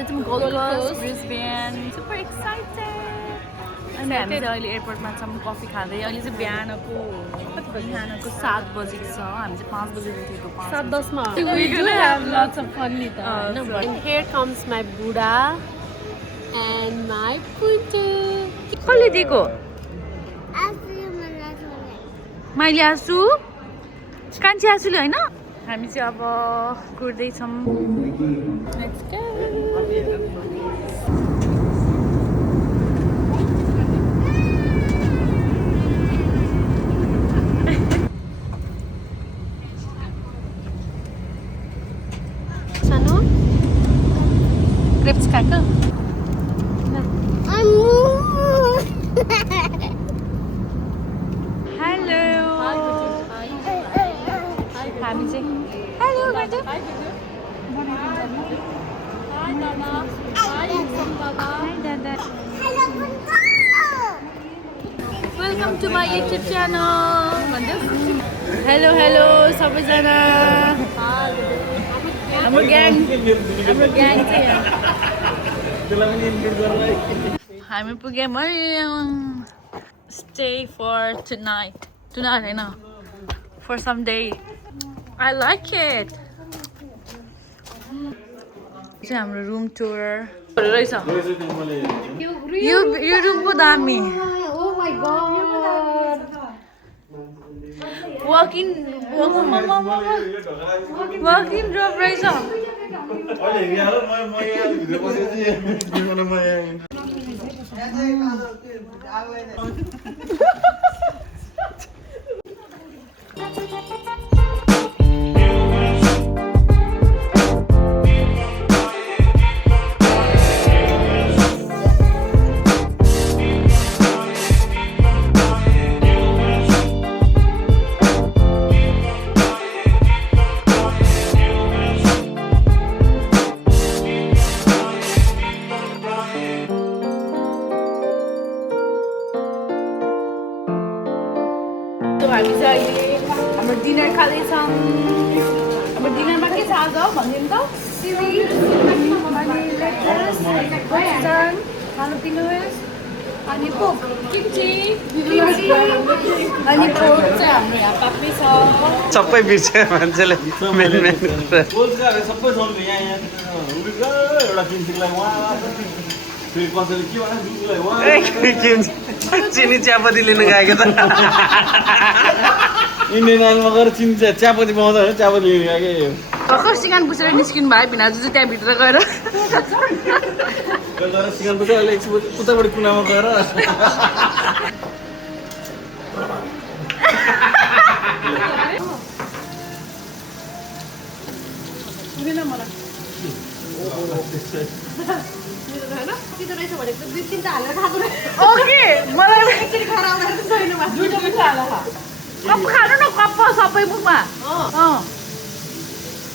जाँदै छौँ gold coast Brisbane super excited अनि हामी चाहिँ अहिले एयरपोर्टमा छौँ कफी खाँदै अहिले चाहिँ बिहानको 7 बजेको छ हामी चाहिँ 5 बजे उठेको 7:10 मा We gonna have lots of fun नि त हैन and here comes my buddha and my puntu कसले दिएको मैले आसु कान्छी आसुले होइन हामी चाहिँ अब कुर्दैछौँ लेट्स गो सानो क्रिप्स खाएको हेलो हामी चाहिँ हेलो गर्दै welcome to my YouTube channel भन्दै हेलो हेलो सबैजना हाम्रो ग्याङ चाहिँ हामी पुग्यौँ स्टे फर टुनाइट होइन for some day I like it चाहिँ हाम्रो रुम टुर रहेछ यो रुम पो दामी वकिङ ड्रप रहेछ हामी चाहिँ अहिले हाम्रो डिनर खाँदैछौँ हाम्रो डिनरमा के छ आज भनिदिनु त खानु पिनुहोस् अनि पोक किम्ची अनि पोक चाहिँ हाम्रो यहाँ पाक्नै छ सबै बिर्स्यो मान्छेले चिनी चियापत्ती लिन गएको त इन्डियन आइलमा गएर चिनी चियापत्ती पाउँदा चियापत्ती लिन गएको भर्खर सिगान पुछेर निस्किनु भयो भिनाजु चाहिँ त्यहाँभित्र गएर सिकान पछि अहिले उतापट्टि कुनामा गएर ओके मलाई कप खानु न कप सबै मुखमा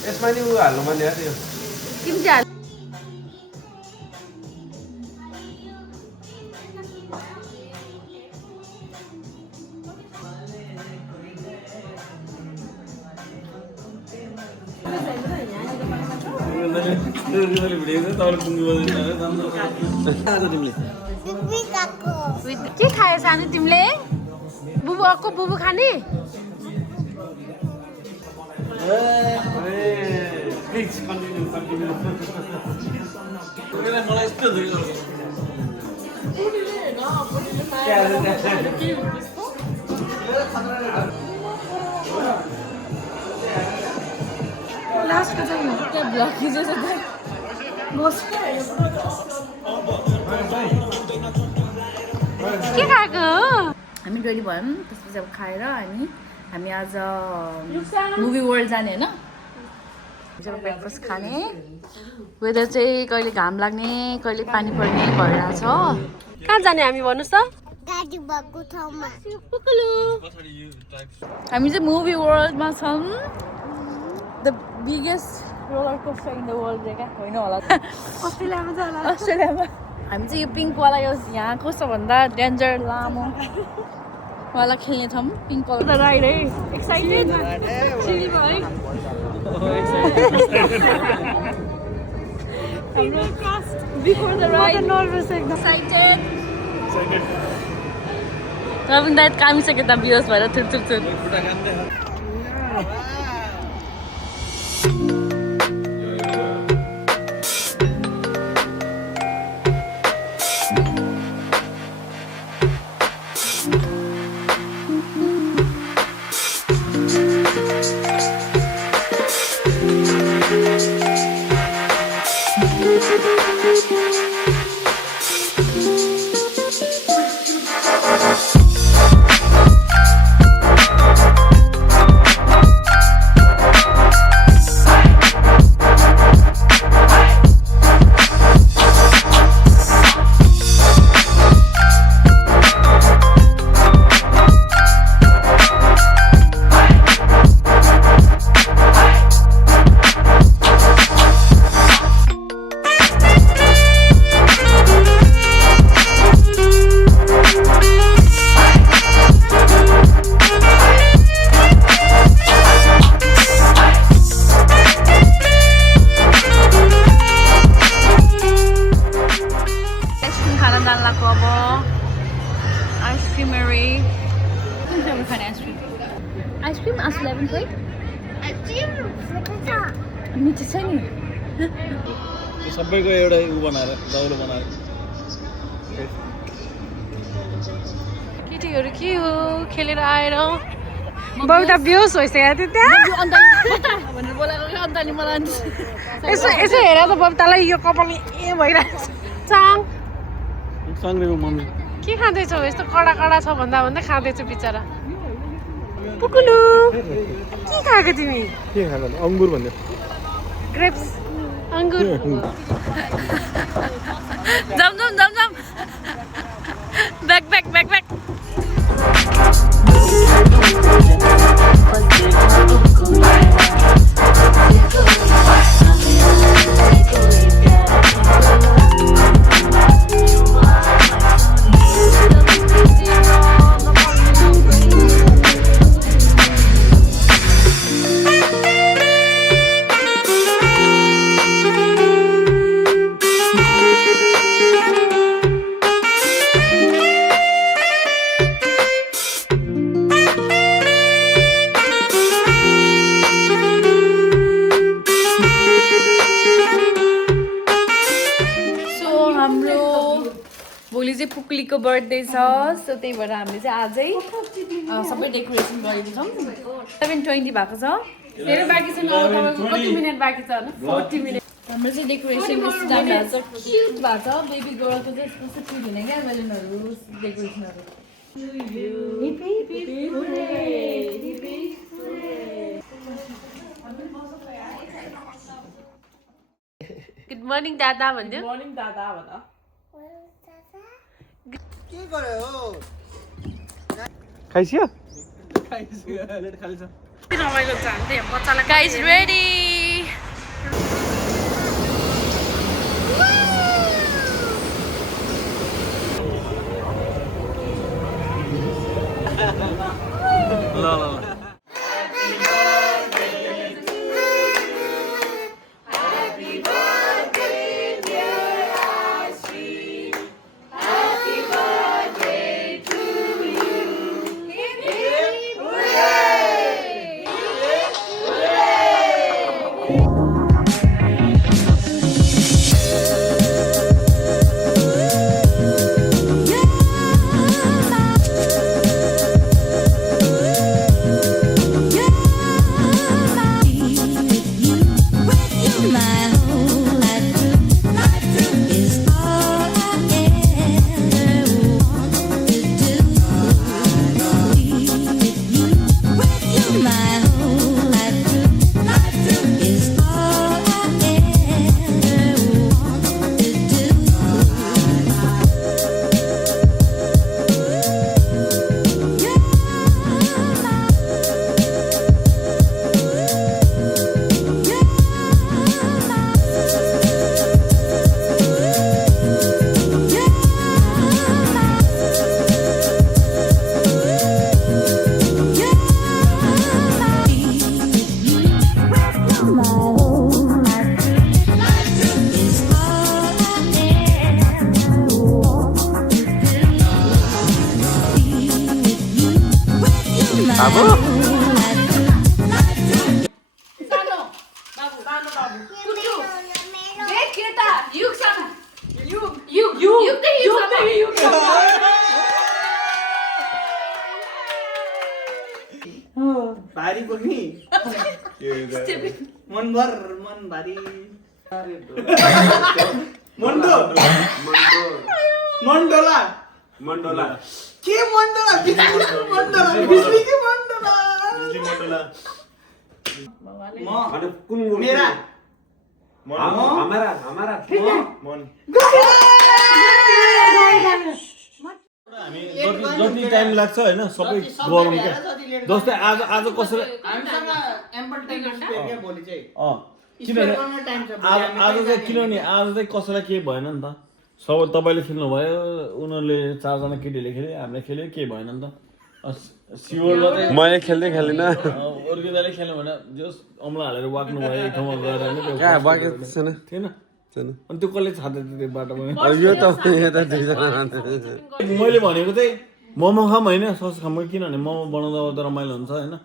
यसमा नि उ हाल्नु मन थियो किम्ची हाल के खायो सानो तिमीले बुबुको बुबु खाने मलाई यस्तो लास्टको चाहिँ त्यहाँ ब्लक खिचेछ के खाएको हामी रेडी भयौँ त्यसपछि अब खाएर हामी आज मुभी वर्ल्ड जाने होइन जब ब्रेकफास्ट खाने वेदर चाहिँ कहिले घाम लाग्ने कहिले पानी पर्ने भइरहेछ कहाँ जाने हामी भन्नुहोस् त हामी चाहिँ मुभी वर्ल्डमा छौँ the biggest roller coaster in the world क्या होइन होला अस्ट्रेलियामा छ होला अस्ट्रेलियामा हामी चाहिँ यो पिङ्कवाला यो यहाँ कस्तो भन्दा डेन्जर लामो वाला खेल्ने छौँ पिङ्कवाला राइड है excited finger crossed. Before the ride. Nervous एकदम. Excited. Driving that कामिसक्यो त बिहोस भएर थुर. आइसक्रिम आज 11 खोइ मिठो छ नि सबैको एउटा उ बनाएर दौलो बनाएर केटीहरू के हो खेलेर आएर बौटा बेहोस भइसक्यो थियो त्यहाँ भनेर बोलाएको कि अन्त नि मलाई यसो हेर त बौटालाई यो कपाल ए भइरहेको छ चाङ सङ्ग्रेको मम्मी के खाँदैछौ यस्तो कडा छ भन्दा खाँदैछु बिचरा पुकुलु के खाएको तिमी के खाएको अङ्गुर भन्ने ग्रेप्स अङ्गुर जम ब्याक भोलि चाहिँ पुक्लीको बर्थडे छ सो त्यही भएर हामीले चाहिँ आजै सबै डेकोरेसन गरेको छौँ 7:20 भएको छ धेरै बाँकी छ कति मिनट बाँकी छ 40 मिनट हाम्रो चाहिँ डेकोरेसन यस्तो दामी भएको छ क्युट भएको छ बेबी गर्लको चाहिँ कस्तो क्युट हुने क्या बेलुनहरू डेकोरेसनहरू गुड मर्निङ दादा भन्दियो खाइसियो रमाइलो छ हामीले बच्चालाई गाइस रेडी ल बाबु सानो बाबु टुटु ए केटा युग सानो युग भारी बोक्ने मनभर मन भारी मन्डोला के मन्डोला मेरा हमारा हामी जति टाइम लाग्छ होइन सबै गरौँ क्या जस्तै आज कसैलाई किनभने आज चाहिँ कसैलाई केही भएन नि त सब तपाईँले खेल्नु भयो उनीहरूले 4 जना केटीहरूले खेल्यो हामीले खेल्यो केही भएन नि त सिवरलाई चाहिँ मैले खेल्दै खेलिनँ अर्किदाले खेल्यो भने जस अम्ला हालेर वाक्नु भयो एक ठाउँमा गएर कहाँ बाँकेको छैन थिएन अनि त्यो कसले छाड्दै थियो त्यो बाटोमा यो त दुईजना मैले भनेको चाहिँ मोमो खाऊँ होइन सस खाऊँ किनभने मोमो बनाउँदा ओर्दा रमाइलो हुन्छ होइन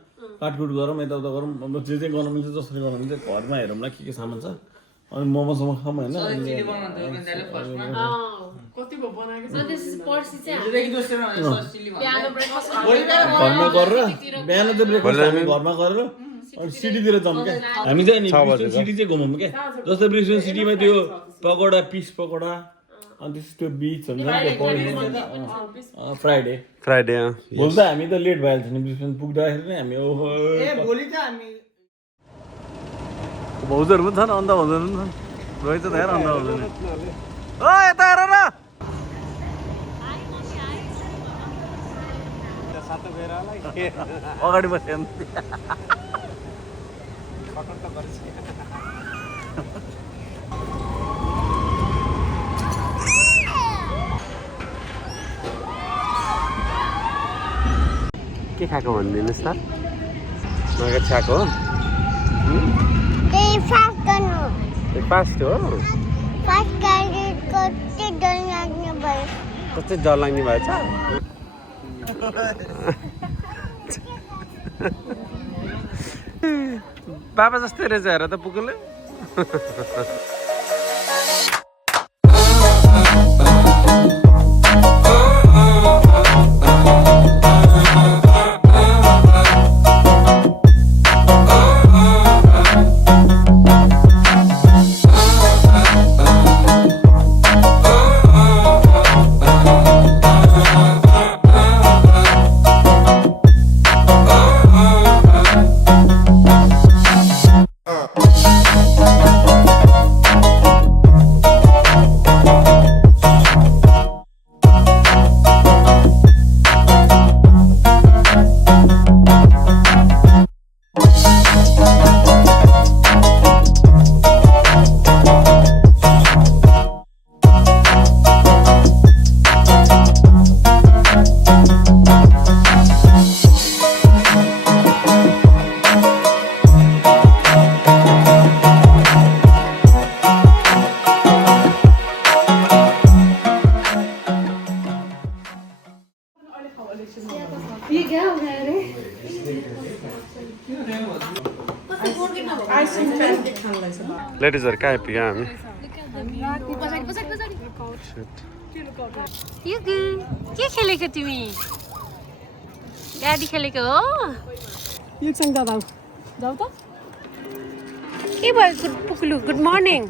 काटकुट गरौँ यताउता गरौँ अब जे गर्नु मिल्छ जसरी गर्नु मिल्छ घरमा हेरौँला के सामान छ अनि मोमोसम्म खाऊँ होइन घरमा गरेर बिहान चाहिँ ब्रेकफास्ट हामी घरमा गरेर अनि सिटीतिर जाऊँ क्या हामी चाहिँ नि ब्रिस्बेन सिटी चाहिँ घुमौँ क्या जस्तै ब्रिस्बेन सिटीमा त्यो पकौडा पिस पकौडा अनि त्यस त्यो बिच हुन्छ फ्राइडे भोलि त हामी त लेट भइहाल्छ नि ब्रिस्बेन पुग्दाखेरि नै हामी ओहो भाउजूहरू पनि छन् अन्त भाउजूहरू पनि छन् रहेछ त हेर अन्त भाउजू ओ यता हेर न अगाडि बस्यो के खाएको भनिदिनुहोस् त नगद खाएको हो फास्ट हो कति डर लाग्ने भएछ बाबा जस्तै रहेछ हेर त पुकुले लेडिजहरु कहाँ आइपुग्यो हामी के खेलेको तिमी गाडी खेलेको हो एकसँग दादा जाऊ त के भयो पुक्लु गुड मर्निङ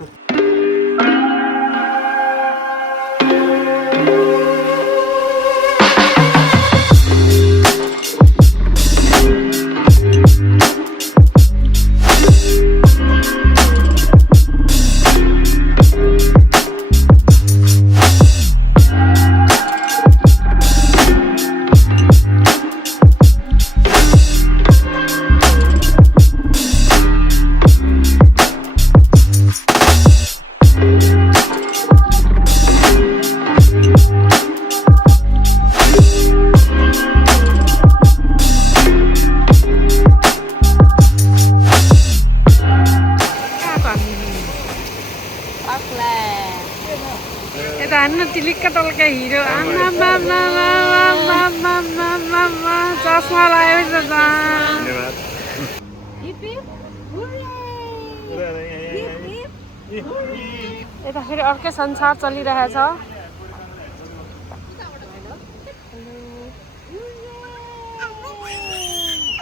हिरो चस्मा लगाएर यता फेरि अर्कै संसार चलिरहेछ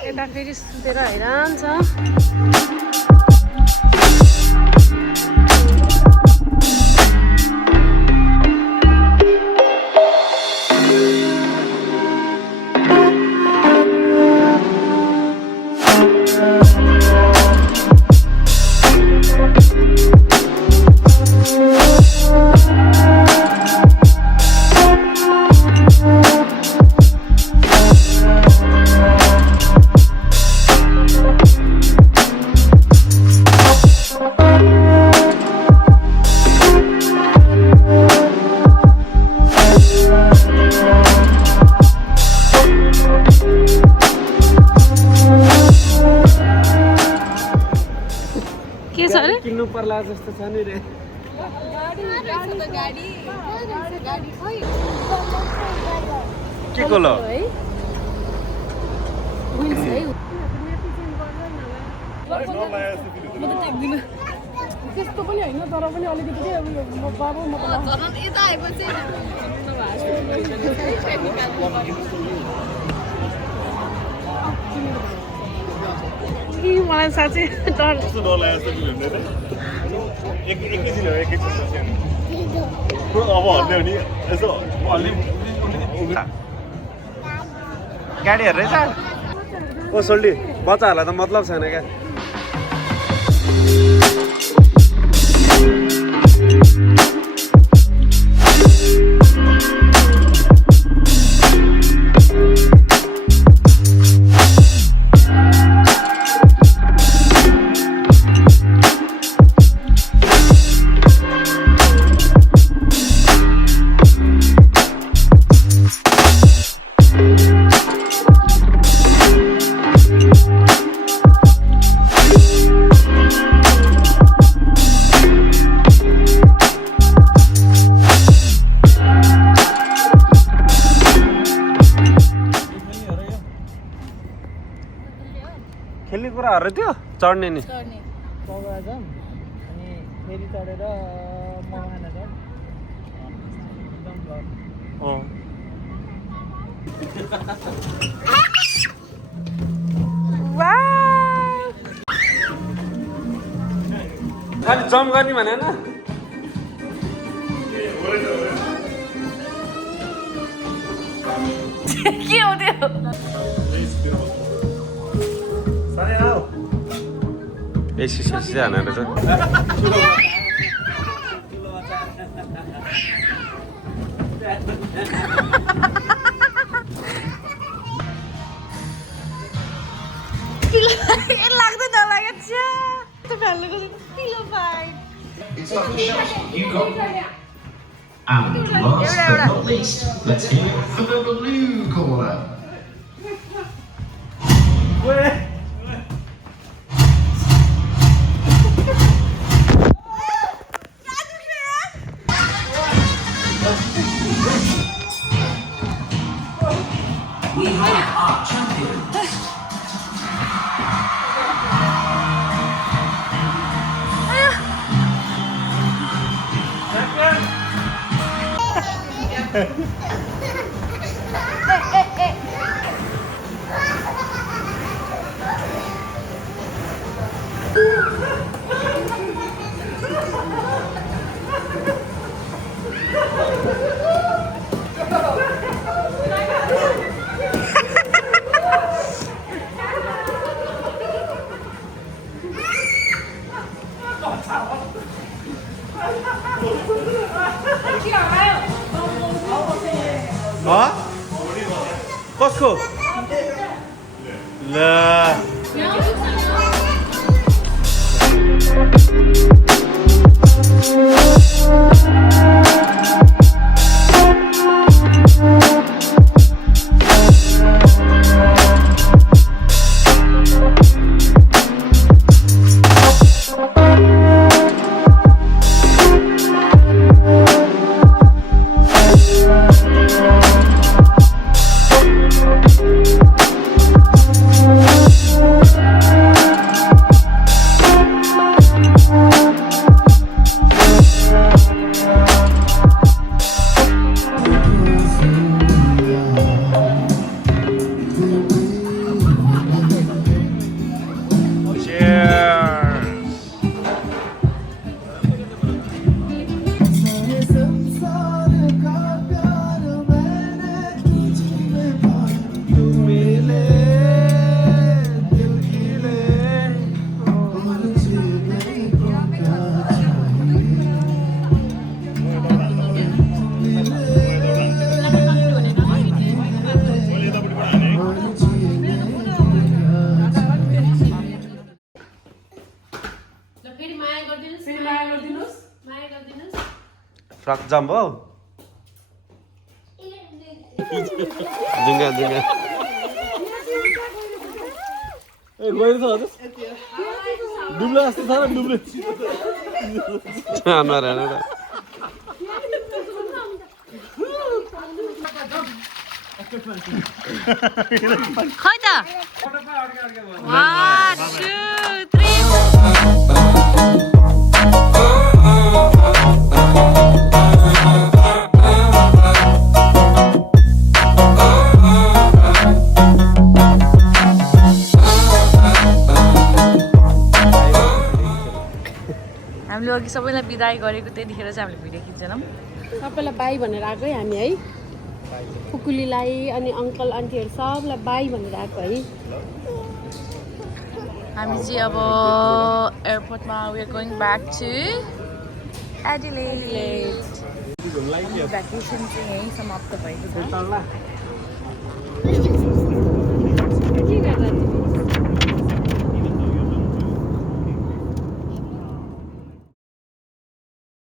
यता फेरि सुतेर हैरान छ किन्नु पर्ला जस्तो छ नि रे के को ल त्यस्तो पनि होइन तर पनि अलिकति के बाबु म मलाई साँच्चै डर गाडी हेर्दैछ ओ सोल्डी बच्चाहरूलाई त मतलब छैन क्या खेल्ने कुराहरू थियो चढ्ने नि खालि जम्प गर्ने भने न के हो त्यो बेसी हानेर चाहिँ लाग्दैन लाग्यो छ्या त्यो भालुको पिलो पाइ It's not the shot you got. And last but not least, let's hear it for the blue corner. We have our champions. कसको ल ट्रक जम्प हो दुङ्गा ए गएर छ हजुर डुब्ला जस्तो छ र डुब्ले अनुहार हेर्नु त खै त 1 2 3 हामीले अघि सबैलाई बिदाई गरेको त्यतिखेर चाहिँ हामीले भिडियो खिच्दैनौँ सबैलाई बाई भनेर आएको है हामी है फुकुलीलाई अनि अङ्कल आन्टीहरू सबलाई बाई भनेर आएको है हामी चाहिँ अब एयरपोर्टमा we are going back to Adelaide vacation चाहिँ यहीँ समाप्त भएको छ